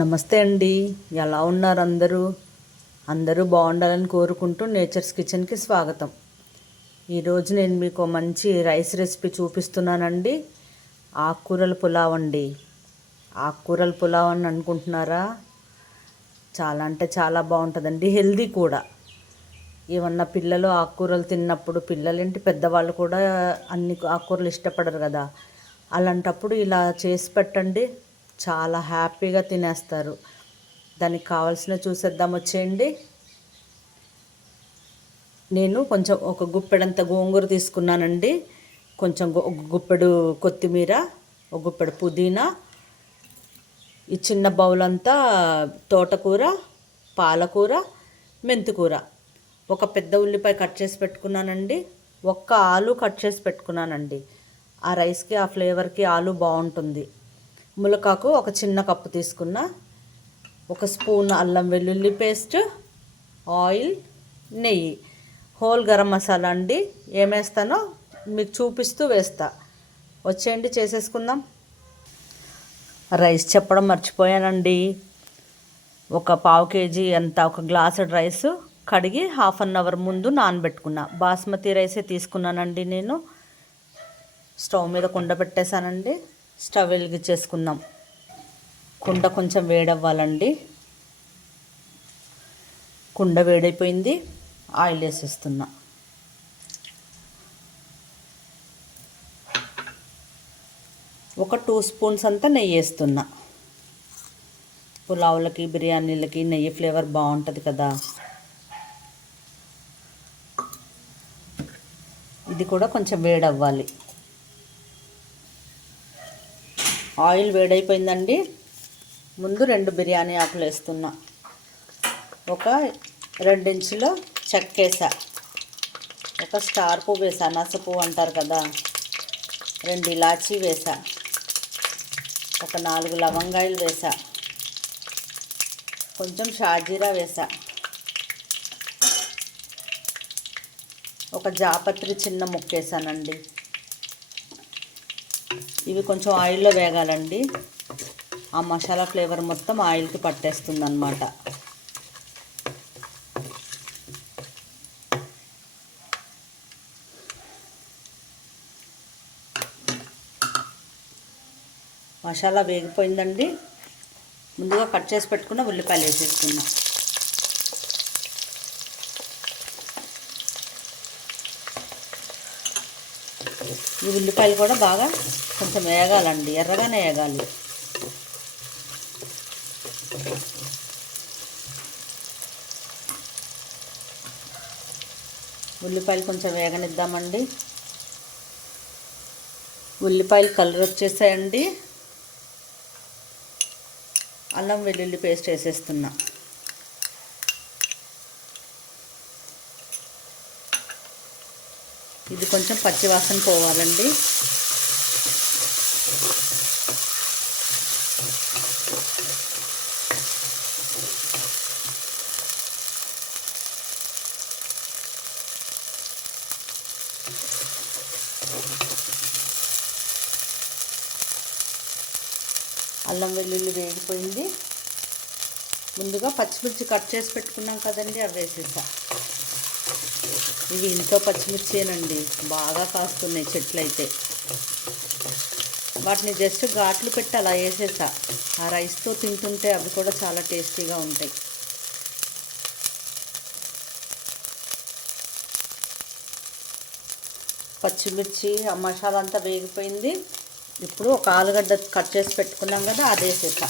నమస్తే అండి. ఎలా ఉన్నారు అందరూ? అందరూ బాగుండాలని కోరుకుంటూ నేచర్స్ కిచెన్కి స్వాగతం. ఈరోజు నేను మీకు మంచి రైస్ రెసిపీ చూపిస్తున్నానండి. ఆకుకూరల పులావ్ అండి. ఆకుకూరల పులావ్ అని అనుకుంటున్నారా? చాలా అంటే చాలా బాగుంటుందండి. హెల్దీ కూడా. ఏమన్నా పిల్లలు ఆకుకూరలు తిన్నప్పుడు, పిల్లలేంటి పెద్దవాళ్ళు కూడా అన్ని ఆకుకూరలు ఇష్టపడరు కదా. అలాంటప్పుడు ఇలా చేసి పెట్టండి, చాలా హ్యాపీగా తినేస్తారు. దానికి కావాల్సిన చూసేద్దాం వచ్చేయండి. నేను కొంచెం ఒక గుప్పెడంత గోంగూర తీసుకున్నానండి. కొంచెం ఒక గుప్పెడు కొత్తిమీర, ఒక గుప్పెడు పుదీనా, ఈ చిన్న బౌల్ అంతా తోటకూర, పాలకూర, మెంతికూర, ఒక పెద్ద ఉల్లిపాయ కట్ చేసి పెట్టుకున్నానండి. ఒక్క ఆలు కట్ చేసి పెట్టుకున్నానండి. ఆ రైస్కి ఆ ఫ్లేవర్కి ఆలు బాగుంటుంది. ములకాకు ఒక చిన్న కప్పు తీసుకున్న, ఒక స్పూన్ అల్లం వెల్లుల్లి పేస్ట్, ఆయిల్, నెయ్యి, హోల్ గరం మసాలా అండి. ఏమేస్తానో మీకు చూపిస్తూ వేస్తా. వచ్చేయండి చేసేసుకుందాం. రైస్ చెప్పడం మర్చిపోయానండి. ఒక పావు కేజీ అంత, ఒక గ్లాసు రైస్ కడిగి హాఫ్ అన్ అవర్ ముందు నానబెట్టుకున్నా. బాస్మతి రైసే తీసుకున్నానండి నేను. స్టవ్ మీద కుండ పెట్టేశానండి. స్టవ్ వెలిగించేసుకుందాం. కుండ కొంచెం వేడవ్వాలండి. కుండ వేడైపోయింది. ఆయిల్ వేసేస్తున్నా. ఒక 2 స్పూన్స్ అంతా నెయ్యి వేస్తున్నా. పులావులకి, బిర్యానీలకి నెయ్యి ఫ్లేవర్ బాగుంటుంది కదా. ఇది కూడా కొంచెం వేడవ్వాలి. ఆయిల్ వేడైపోయిందండి. ముందు 2 బిర్యానీ ఆకులు వేస్తున్నా. ఒక 2 ఇంచుల చెక్క వేసా. ఒక స్టార్ పువ్వు వేసా, అనాస పువ్వు అంటారు కదా. 2 ఇలాచీ వేసా. ఒక 4 లవంగాయలు వేసా. కొంచెం షాజీరా వేసా. ఒక జాపత్రి చిన్న ముక్క వేసానండి. ఇవి కొంచెం ఆయిల్లో వేగాలండి. ఆ మసాలా ఫ్లేవర్ మొత్తం ఆయిల్కి పట్టేస్తుంది అన్నమాట. మసాలా వేగిపోయిందండి. ముందుగా కట్ చేసి పెట్టుకున్న ఉల్లిపాయలు వేసేసుకున్నా. ఈ ఉల్లిపాయలు కూడా బాగా కొంచెం వేగాలండి, ఎర్రగానే వేగాలి. ఉల్లిపాయలు కొంచెం వేగనిద్దామండి. ఉల్లిపాయలు కలర్ వచ్చేసాయండి. అల్లం వెల్లుల్లి పేస్ట్ వేసేస్తున్నా. ఇది కొంచెం పచ్చివాసన పోవాలండి. అల్లం వెల్లుల్లి వేగిపోయింది. ముందుగా పచ్చిమిర్చి కట్ చేసి పెట్టుకున్నాం కదండి, అవి వేసేసా. ఇవి ఇంట్లో పచ్చిమిర్చేనండి, బాగా కాస్తున్నాయి చెట్లు అయితే. వాటిని జస్ట్ ఘాట్లు పెట్టి అలా వేసేసా. ఆ రైస్తో తింటుంటే అవి కూడా చాలా టేస్టీగా ఉంటాయి. పచ్చిమిర్చి ఆ మసాలా అంతా వేగిపోయింది. ఇప్పుడు ఒక ఆలుగడ్డ కట్ చేసి పెట్టుకున్నాం కదా, అది వేసేసా.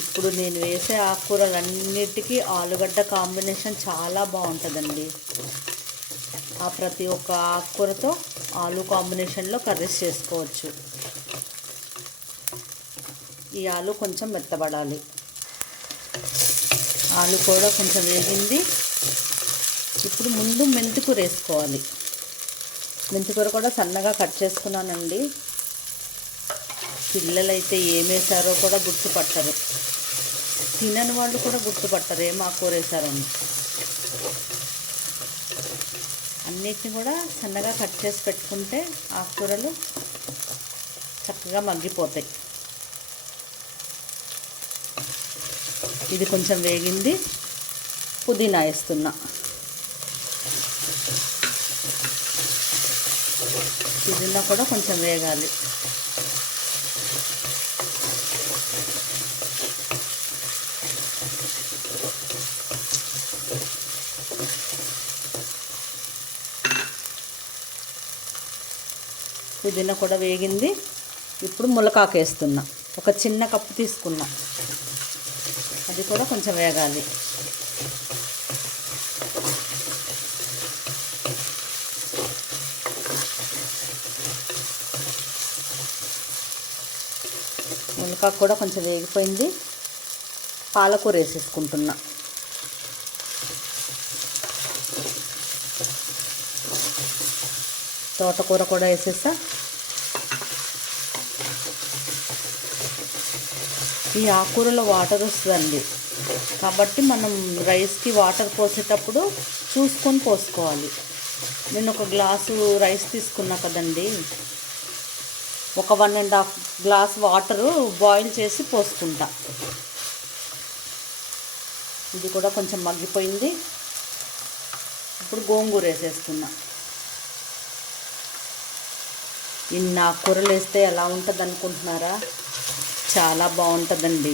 ఇప్పుడు నేను వేసే ఆకుకూరలన్నిటికీ ఆలుగడ్డ కాంబినేషన్ చాలా బాగుంటుందండి. ఆ ప్రతి ఒక్క ఆకుకూరతో ఆలు కాంబినేషన్లో కర్రీస్ చేసుకోవచ్చు. ఈ ఆలు కొంచెం మెత్తబడాలి. ఆలు కూడా కొంచెం వేగింది. ఇప్పుడు ముందు మెంతికూర వేసుకోవాలి. మెంతికూర కూడా సన్నగా కట్ చేసుకున్నానండి. పిల్లలైతే ఏమేసారో కూడా గుర్తుపట్టరు, తినని వాళ్ళు కూడా గుర్తుపట్టరు ఏం ఆకుకూర వేసారని. అన్నిటిని కూడా సన్నగా కట్ చేసి పెట్టుకుంటే ఆకుకూరలు చక్కగా మగ్గిపోతాయి. ఇది కొంచెం వేగింది, పుదీనా వేస్తున్నా. పుదీనా కూడా కొంచెం వేగాలి. పుదీనా కూడా వేగింది. ఇప్పుడు ములకాకు వేస్తున్నా. ఒక చిన్న కప్పు తీసుకున్నా, అది కూడా కొంచెం వేగాలి. ములకాకు కూడా కొంచెం వేగిపోయింది. పాలకూర వేసేసుకుంటున్నా. తోటకూర కూడా వేసేసా. ఈ ఆకుకూరలో వాటర్ వస్తుందండి, కాబట్టి మనం రైస్కి వాటర్ పోసేటప్పుడు చూసుకొని పోసుకోవాలి. నేను ఒక గ్లాసు రైస్ తీసుకున్నా కదండి, ఒక 1.5 గ్లాస్ వాటరు బాయిల్ చేసి పోసుకుంటా. ఇది కూడా కొంచెం మగ్గిపోయింది. ఇప్పుడు గోంగూర వేసేస్తున్నా. ఇన్ని ఆకుకూరలు వేస్తే ఎలా ఉంటుంది అనుకుంటున్నారా? చాలా బాగుంటుందండి.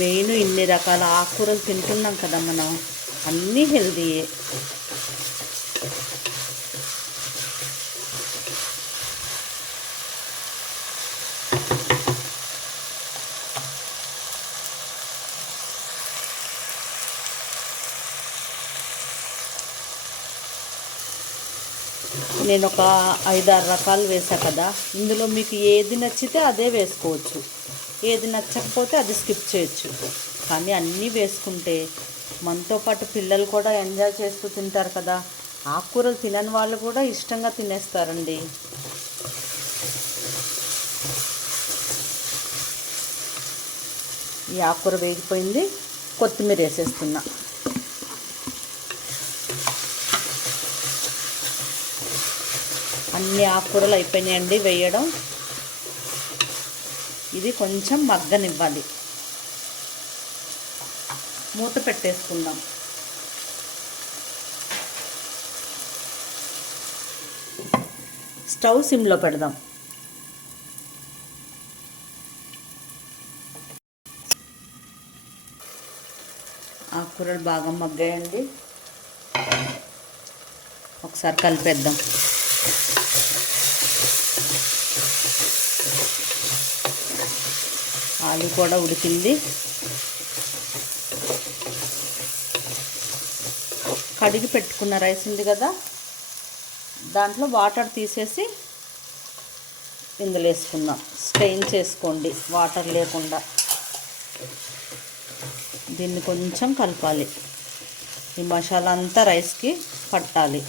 మెయిన్ ఇన్ని రకాల ఆకుకూరలు తింటున్నాం కదా మనం, అన్నీ హెల్తీయే. నేను ఒక 5-6 రకాలు వేసా కదా, ఇందులో మీకు ఏది నచ్చితే అదే వేసుకోవచ్చు, ఏది నచ్చకపోతే అది స్కిప్ చేయొచ్చు. కానీ అన్నీ వేసుకుంటే మనతో పాటు పిల్లలు కూడా ఎంజాయ్ చేస్తూ తింటారు కదా. ఆకుకూరలు తినని వాళ్ళు కూడా ఇష్టంగా తినేస్తారండి. ఈ ఆకుకూర వేగిపోయింది, కొత్తిమీర వేసేస్తున్నా. అన్ని ఆకుకూరలు అయిపోయినాయండి వేయడం. ఇది కొంచెం మగ్గనివ్వాలి. మూత పెట్టేసుకుందాం. స్టవ్ సిమ్లో పెడదాం. ఆకుకూరలు బాగా మగ్గాయండి, ఒకసారి కలిపేద్దాం. ఆలు కూడా ఉడికింది. కడిగి పెట్టుకున్న రైస్ ఉంది కదా, దాంట్లో వాటర్ తీసేసి ఇందులో వేసుకుందాం. స్ట్రెయిన్ చేసుకోండి వాటర్ లేకుండా. దీన్ని కొంచెం కలపాలి. ఈ మసాలా అంతా రైస్కి పట్టాలి.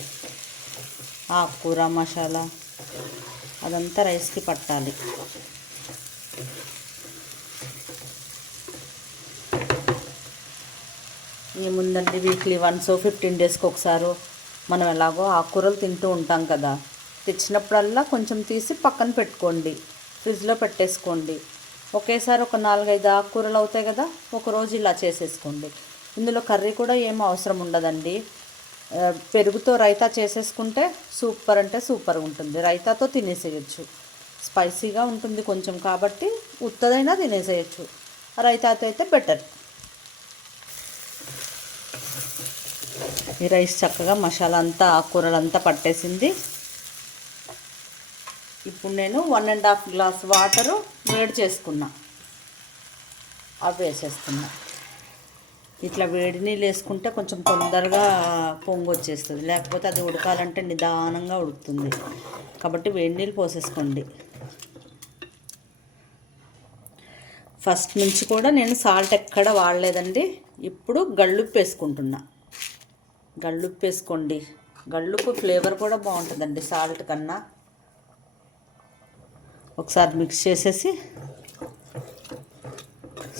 ఆకుకూర మసాలా అదంతా రైస్కి పట్టాలి. ఏముందండి, వీక్లీ వన్స్ 15 డేస్కి ఒకసారి మనం ఎలాగో ఆకుకూరలు తింటూ ఉంటాం కదా, తెచ్చినప్పుడల్లా కొంచెం తీసి పక్కన పెట్టుకోండి, ఫ్రిడ్జ్లో పెట్టేసుకోండి. ఒకేసారి ఒక 4-5 ఆకుకూరలు అవుతాయి కదా, ఒకరోజు ఇలా చేసేసుకోండి. ఇందులో కర్రీ కూడా ఏం అవసరం ఉండదండి. పెరుగుతో రైతా చేసేసుకుంటే సూపర్ అంటే సూపర్ ఉంటుంది. రైతాతో తినేసేయచ్చు. స్పైసీగా ఉంటుంది కొంచెం, కాబట్టి ఉత్తదైనా తినేసేయచ్చు. రైతాతో అయితే బెటర్. ఈ రైస్ చక్కగా మసాలా అంతా ఆకుకూరలంతా పట్టేసింది. ఇప్పుడు నేను 1.5 గ్లాస్ వాటరు వేడి చేసుకున్నా, అవి వేసేస్తున్నా. ఇట్లా వేడి నీళ్ళు వేసుకుంటే కొంచెం తొందరగా పొంగు వచ్చేస్తుంది, లేకపోతే అది ఉడకాలంటే నిదానంగా ఉడుకుతుంది. కాబట్టి వేడి నీళ్ళు పోసేసుకోండి. ఫస్ట్ నుంచి కూడా నేను సాల్ట్ ఎక్కడ వాడలేదండి. ఇప్పుడు గళ్ళుప్పు వేసుకుంటున్నా. గళ్ళుప్పు వేసుకోండి. గళ్ళుప్పు ఫ్లేవర్ కూడా బాగుంటుందండి సాల్ట్ కన్నా. ఒకసారి మిక్స్ చేసేసి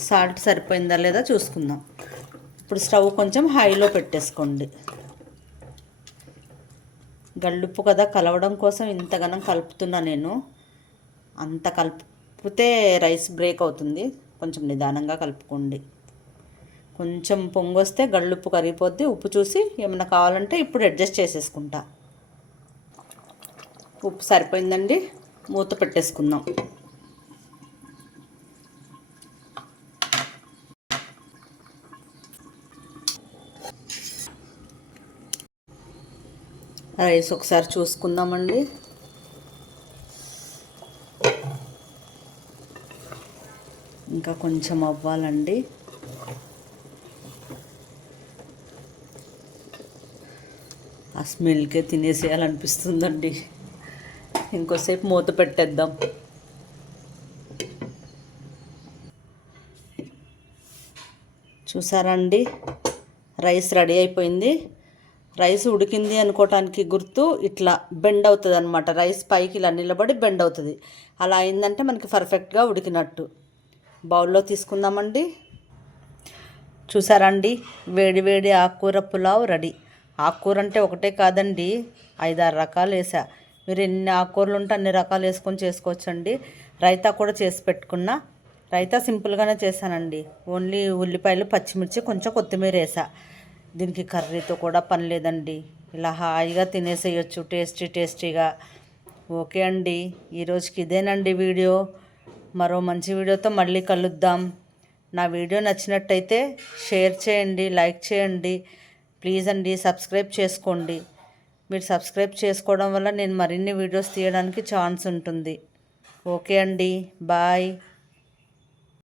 సాల్ట్ సరిపోయిందా లేదా చూసుకుందాం. ఇప్పుడు స్టవ్ కొంచెం హైలో పెట్టేసుకోండి. గళ్ళుప్పు కదా, కలవడం కోసం ఇంతగానం కలుపుతున్నా నేను. అంత కలిపితే రైస్ బ్రేక్ అవుతుంది. కొంచెం నిదానంగా కలుపుకోండి. కొంచెం పొంగొస్తే గళ్ళుప్పు కరిగిపోద్ది. ఉప్పు చూసి ఏమైనా కావాలంటే ఇప్పుడు అడ్జస్ట్ చేసేసుకుంటా. ఉప్పు సరిపోయిందండి. మూత పెట్టేసుకుందాం. రైస్ ఒకసారి చూసుకుందామండి. ఇంకా కొంచెం అవ్వాలండి. ఆ స్మెల్కే తినేసేయాలనిపిస్తుందండి. ఇంకోసేపు మూత పెట్టేద్దాం. చూసారా అండి, రైస్ రెడీ అయిపోయింది. రైస్ ఉడికింది అనుకోవటానికి గుర్తు ఇట్లా బెండ్ అవుతుంది అనమాట. రైస్ పైకి ఇలా నిలబడి బెండ్ అవుతుంది. అలా అయిందంటే మనకి పర్ఫెక్ట్గా ఉడికినట్టు. బౌల్లో తీసుకుందామండి. చూసారా అండి, వేడి వేడి ఆకుకూర పులావ్ రెడీ. ఆకుకూర అంటే ఒకటే కాదండి, 5-6 రకాలు వేసా. మీరు ఎన్ని ఆకుకూరలు ఉంటే అన్ని రకాలు వేసుకొని చేసుకోవచ్చండి. రైతా కూడా చేసి పెట్టుకున్నా. రైతా సింపుల్గానే చేశానండి. ఓన్లీ ఉల్లిపాయలు, పచ్చిమిర్చి, కొంచెం కొత్తిమీర వేసా. దీనికి కర్రీతో కూడా పని లేదండి. ఇలా హాయిగా తినేసేయచ్చు టేస్టీగా. ఓకే అండి, ఈరోజుకి ఇదేనండి వీడియో. మరో మంచి వీడియోతో మళ్ళీ కలుద్దాం. నా వీడియో నచ్చినట్టయితే షేర్ చేయండి, లైక్ చేయండి. ప్లీజ్ అండి, సబ్స్క్రైబ్ చేసుకోండి. మీరు సబ్స్క్రైబ్ చేసుకోవడం వల్ల నేను మరిన్ని వీడియోస్ తీయడానికి ఛాన్స్ ఉంటుంది. ఓకే అండి, బాయ్.